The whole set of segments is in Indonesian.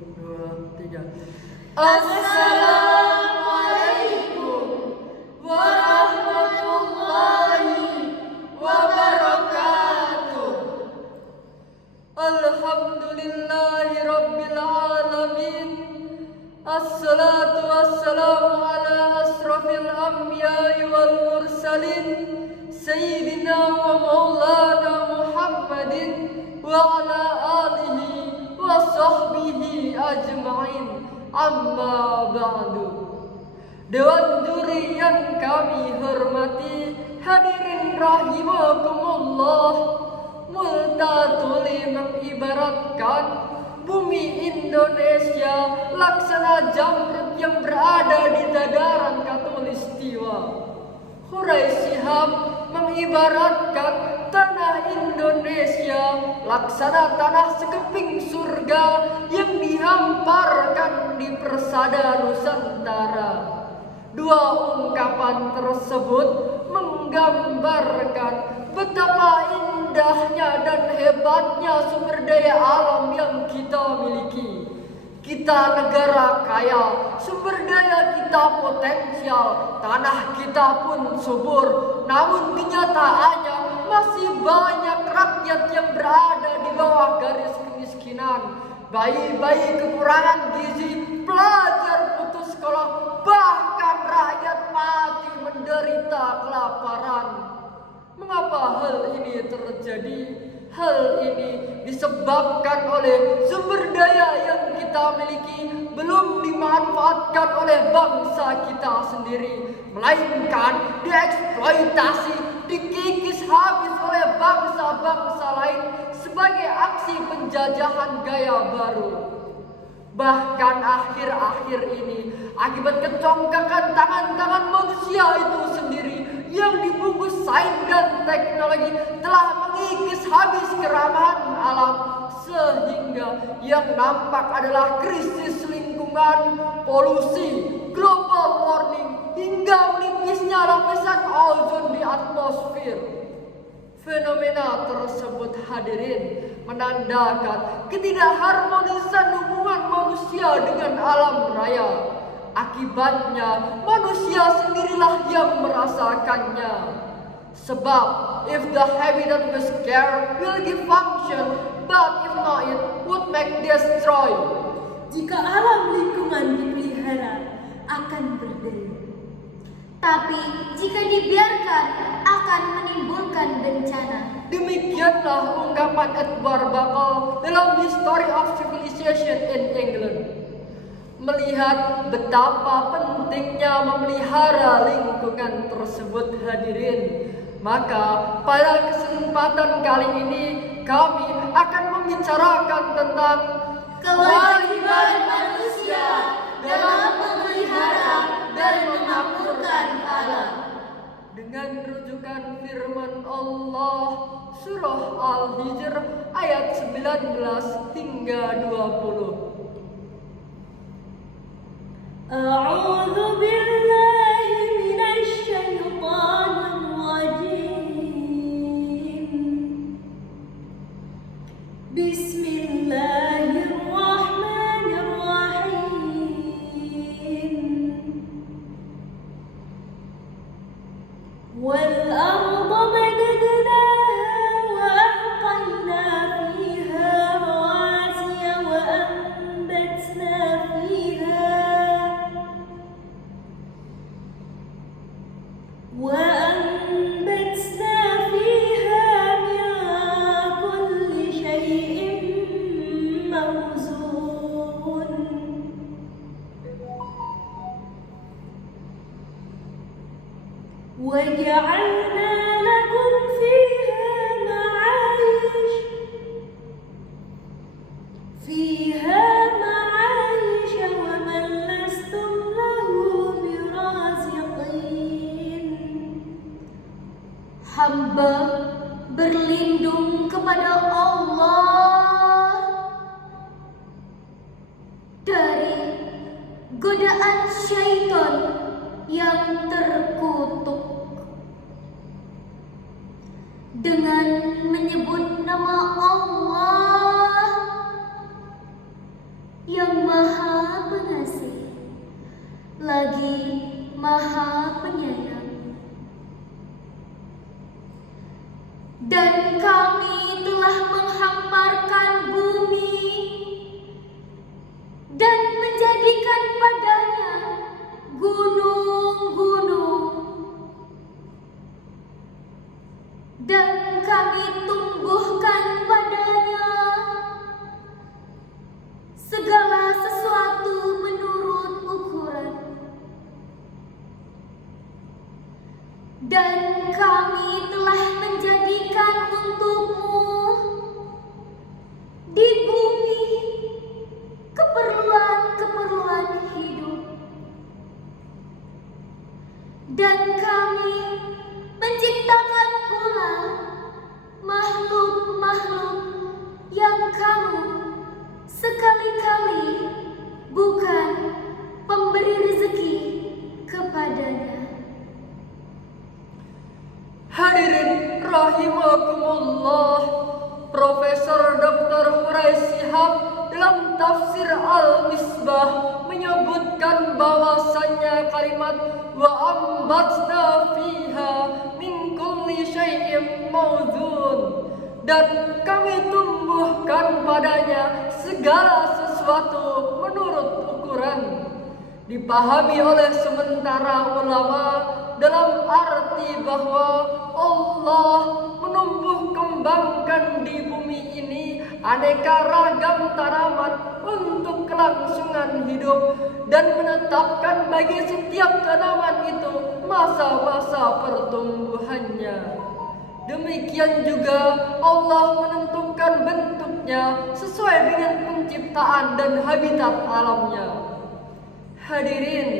2, 3. Assalamualaikum warahmatullahi wabarakatuh. Alhamdulillahi rabbil alamin. Assalatu wassalamu ala asrafil anbiya'i wal mursalin Sayyidina wa maulana Muhammadin wa ala alihi wa sahbihi ajma'in. Amma ba'du. Dewan juri yang kami hormati, hadirin rahimakumullah, Multatuli mengibaratkan bumi Indonesia laksana jamrut yang berada di dataran khatulistiwa. Hurai Shihab mengibaratkan tanah Indonesia laksana tanah sekeping surga yang dihamparkan di persada Nusantara. Dua ungkapan tersebut menggambarkan betapa indahnya dan hebatnya sumber daya alam yang kita miliki. Kita negara kaya, sumber daya kita potensial, tanah kita pun subur. Namun kenyataannya masih banyak rakyat yang berada di bawah garis kemiskinan. Bayi-bayi kekurangan gizi, pelajar putus sekolah, bahkan rakyat mati menderita kelaparan. Mengapa hal ini terjadi? Hal ini disebabkan oleh sumber daya yang kita miliki belum dimanfaatkan oleh bangsa kita sendiri, melainkan dieksploitasi, dikikis habis oleh bangsa-bangsa lain sebagai aksi penjajahan gaya baru. Bahkan akhir-akhir ini, akibat kecongkakan tangan-tangan manusia itu sendiri yang dibungkus sains dan teknologi telah mengikis habis keramahan alam, sehingga yang nampak adalah krisis lingkungan, polusi, global warming, hingga menipisnya lapisan ozon di atmosfer. Fenomena tersebut, hadirin, menandakan ketidakharmonisan hubungan manusia dengan alam raya. Akibatnya manusia sendirilah yang merasakannya. Sebab if the habitat was care will give function, but if not it would make destroy. Jika alam lingkungan dipelihara akan berdaya, tapi jika dibiarkan akan menimbulkan bencana. Demikianlah ungkapan Edward Buckle dalam History of Civilization in England. Melihat betapa pentingnya memelihara lingkungan tersebut, hadirin, maka pada kesempatan kali ini kami akan membicarakan tentang Kewajiban manusia dalam memelihara dan memakmurkan alam. dengan rujukan firman Allah surah Al-Hijr ayat 19 hingga 20. A'udzu billahi minasy syaithanir rajim. Bismillahirrahmanirrahim. Wal arda madadnaha wa alqayna fiha rawasiya wa anbatna fiha وأنبتنا فيها من كل شيء موزون وجعلنا لكم فيها معايش ومن لستم له برازقين. Hamba berlindung kepada Allah dari godaan syaitan yang terkutuk dengan menyebut nama Allah yang Maha Pengasih, lagi Maha Penyayang. Dan kami telah menghamparkan bumi dan menjadikan padanya gunung-gunung, dan kami tumbuhkan padanya segala sesuatu menurut ukuran. Dan kami telah menjadikan untukmu di bumi keperluan-keperluan hidup. Dan kami menciptakan pula makhluk-makhluk yang kamu sekali-kali bukan pemberi rezeki kepadanya. Hadirin rahimakumullah, Profesor Dr. Hurai Shihab dalam tafsir Al-Misbah menyebutkan bahwasannya kalimat wa ambatna fiha min kulli syai'in mawzun, dan kami tumbuhkan padanya segala sesuatu menurut ukuran, dipahami oleh sementara ulama dalam arti bahwa Allah menumbuh kembangkan di bumi ini aneka ragam tanaman untuk kelangsungan hidup dan menetapkan bagi setiap tanaman itu masa-masa pertumbuhannya. Demikian juga Allah menentukan bentuknya sesuai dengan penciptaan dan habitat alamnya. Hadirin,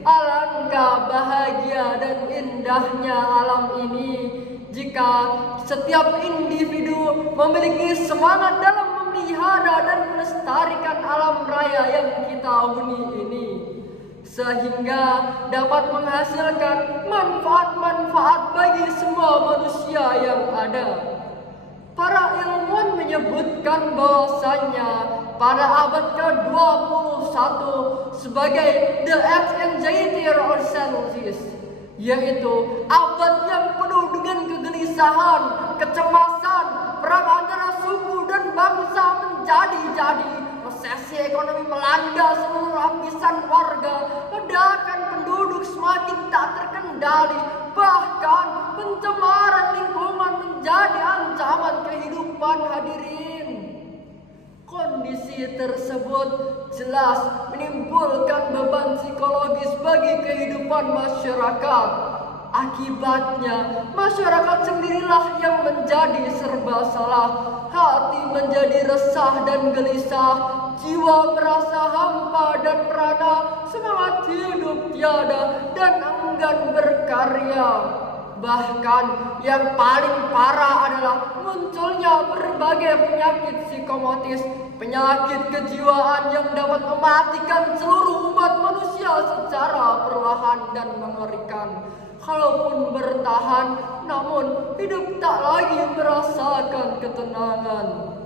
alangkah bahagia dan indahnya alam ini jika setiap individu memiliki semangat dalam memelihara dan melestarikan alam raya yang kita huni ini, sehingga dapat menghasilkan manfaat-manfaat bagi semua manusia yang ada. Para ilmuwan menyebutkan bahwasannya pada abad ke-21 sebagai the anxiety or centuries, yaitu abad yang penuh dengan kegelisahan, kecemasan, perang antara suku dan bangsa menjadi-jadi, resesi ekonomi melanda seluruh lapisan warga, ledakan penduduk semakin tak terkendali, bahkan pencemaran lingkungan menjadi ancaman kehidupan. Hadirin, kondisi tersebut jelas menimbulkan beban psikologis bagi kehidupan masyarakat. Akibatnya, masyarakat sendirilah yang menjadi serba salah. Hati menjadi resah dan gelisah, jiwa merasa hampa dan merana, semangat hidup tiada dan enggan berkarya. Bahkan yang paling parah adalah munculnya berbagai penyakit psikomotis, penyakit kejiwaan yang dapat mematikan seluruh umat manusia secara perlahan dan mengerikan. Kalaupun bertahan, namun hidup tak lagi merasakan ketenangan.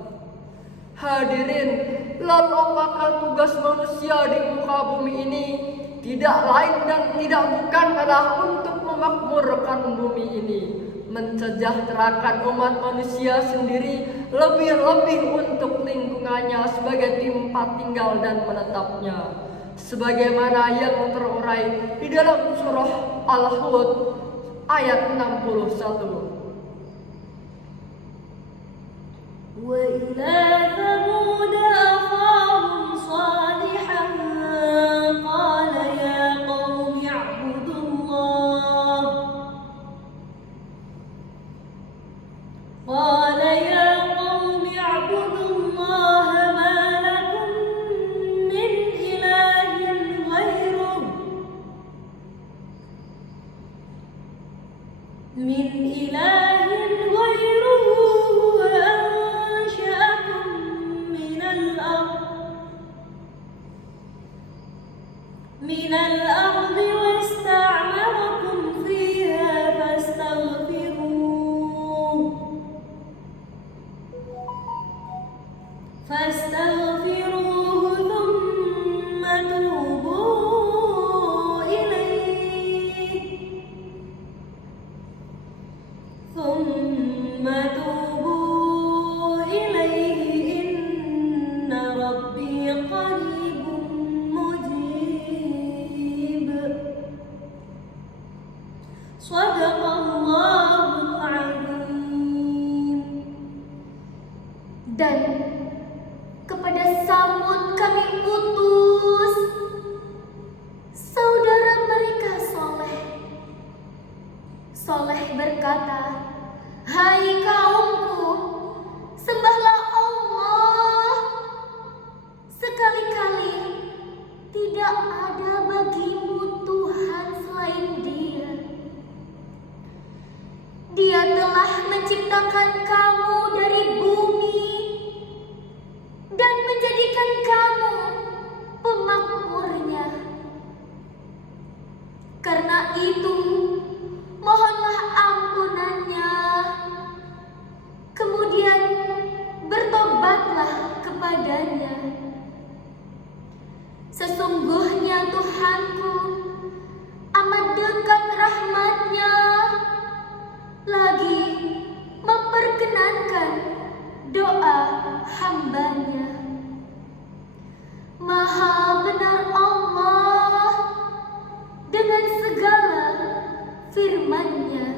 Hadirin, lalu apakah tugas manusia di muka bumi ini? Tidak lain dan tidak bukan adalah untuk memakmurkan bumi ini, mensejahterakan umat manusia sendiri, lebih-lebih untuk lingkungannya sebagai tempat tinggal dan menetapnya, sebagaimana yang terurai di dalam surah Al-Hud ayat 61. وإلى ثمود أخاهم صالحا قال يا قوم اعبدوا الله ما لكم من إله غيره هو أنشأكم من الأرض واستعمركم فيها فاستغفروه ثم توبوا إليه ثم توبوا إليه إن ربي قريب مجيب صدق الله العظيم. Dan kepada Samud kami utus saudara mereka Soleh. Soleh berkata, "Hai kaumku, sembahlah Allah. Sekali-kali tidak ada bagimu Tuhan selain Dia. Dia telah menciptakan kamu dari bumi dan menjadikan kamu pemakmurnya. Karena itu, mohonlah ampunannya. Kemudian bertobatlah kepadanya. Sesungguhnya Tuhanku amat dekat rahmatnya, lagi memperkenankan doa hambanya. Maha benar Allah dengan segala firman-Nya."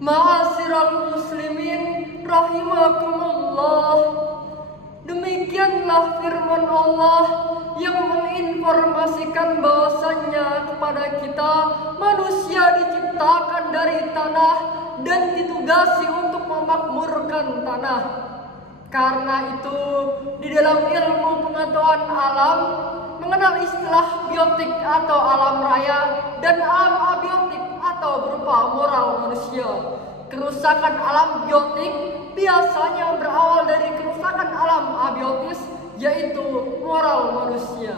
Ma'asyiral muslimin rahimakumullah. Demikianlah firman Allah yang menginformasikan bahwasannya kepada kita manusia diciptakan dari tanah dan ditugasi untuk memakmurkan tanah. Karena itu, di dalam ilmu pengetahuan alam mengenal istilah biotik atau alam raya dan alam abiotik atau berupa moral manusia. Kerusakan alam biotik biasanya berawal dari kerusakan alam abiotis, yaitu moral manusia.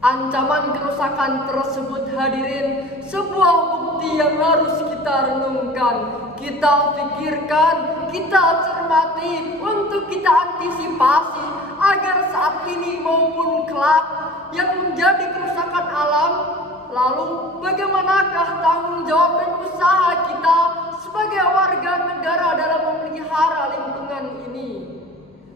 Ancaman kerusakan tersebut, hadirin, sebuah bukti yang harus kita renungkan, kita pikirkan, kita cermati untuk kita antisipasi agar saat ini maupun kelak yang menjadi kerusakan alam. Lalu bagaimanakah tanggung jawab dan usaha kita sebagai warga negara dalam memelihara lingkungan ini?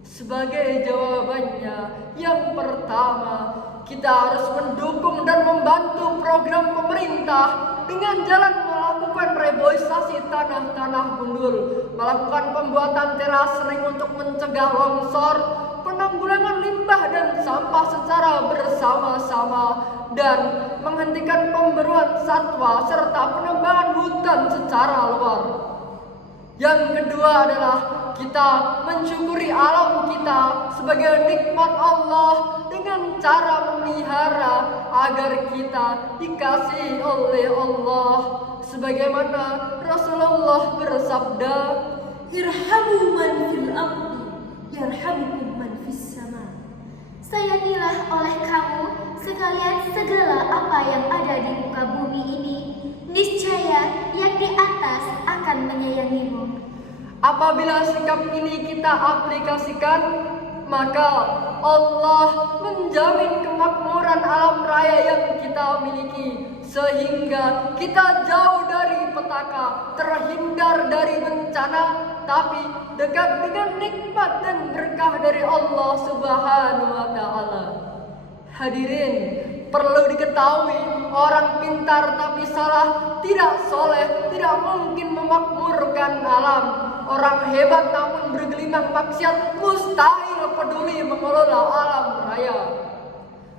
Sebagai jawabannya, yang pertama, kita harus mendukung dan membantu program pemerintah dengan jalan melakukan reboisasi tanah-tanah gundul, melakukan pembuatan teras ring untuk mencegah longsor, penanggulangan limbah dan sampah secara bersama-sama, dan menghentikan pemburuan satwa serta penebangan hutan secara luar. Yang kedua adalah kita mensyukuri alam kita sebagai nikmat Allah dengan cara memelihara agar kita dikasihi oleh Allah, sebagaimana Rasulullah bersabda, Irhamu man fil ardi yarhamukum man fis sama. Sayangilah oleh kamu sekalian segala apa yang ada di muka bumi ini, niscaya yang di atas akan menyayangimu. Apabila sikap ini kita aplikasikan, maka Allah menjamin kemakmuran alam raya yang kita miliki, sehingga kita jauh dari petaka, terhindar dari bencana, tapi dekat dengan nikmat dan berkah dari Allah Subhanahu wa Ta'ala. Hadirin, perlu diketahui, orang pintar tapi salah, tidak soleh, tidak mungkin memakmurkan alam. Orang hebat namun bergelimang maksiat, mustahil peduli mengelola alam raya.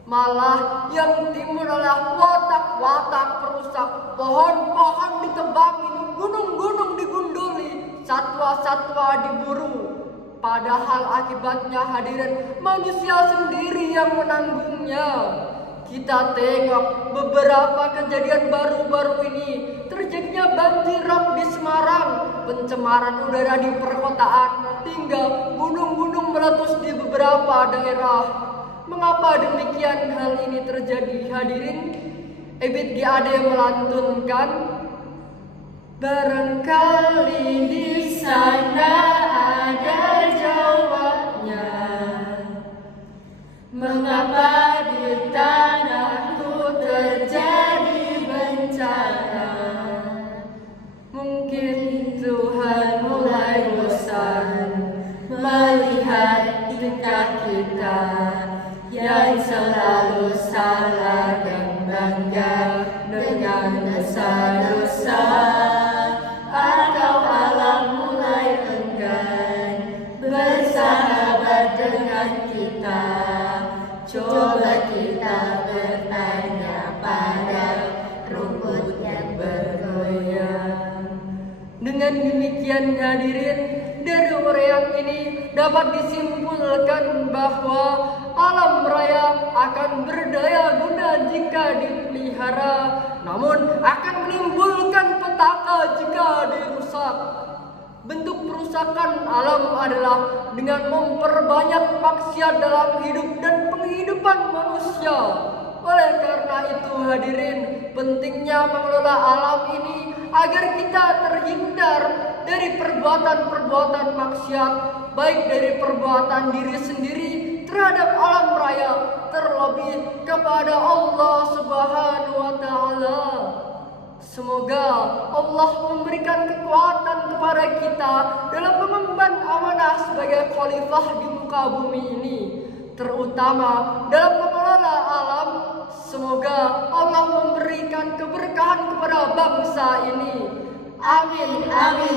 Malah yang timbul adalah watak-watak perusak, pohon-pohon ditebangin, gunung-gunung digunduli, satwa-satwa diburu. Padahal akibatnya, hadirin, manusia sendiri yang menanggungnya. Kita tengok beberapa kejadian baru-baru ini, terjadinya banjir rob di Semarang, pencemaran udara di perkotaan, hingga gunung-gunung meletus di beberapa daerah. Mengapa demikian hal ini terjadi, hadirin? Ebit GAD melantunkan, barangkali di sana ada jawabnya. Mengapa pemerintah kita yang selalu salah dan bangga dengan dosa-dosa, atau alam mulai enggan bersahabat dengan kita. Coba kita bertanya pada rumput yang bergoyang. Dengan demikian hadirin, dari uraian ini dapat disimpulkan bahwa alam raya akan berdaya guna jika dipelihara, namun akan menimbulkan petaka jika dirusak. Bentuk perusakan alam adalah dengan memperbanyak maksiat dalam hidup dan penghidupan manusia. Oleh karena itu hadirin, pentingnya mengelola alam ini agar kita terhindar dari perbuatan-perbuatan maksiat, baik dari perbuatan diri sendiri terhadap alam raya, terlebih kepada Allah Subhanahu wa Ta'ala. Semoga Allah memberikan kekuatan kepada kita dalam mengemban amanah sebagai khalifah di muka bumi ini, terutama dalam mengelola alam. Semoga Allah memberikan keberkahan kepada bangsa ini. Amin, amin.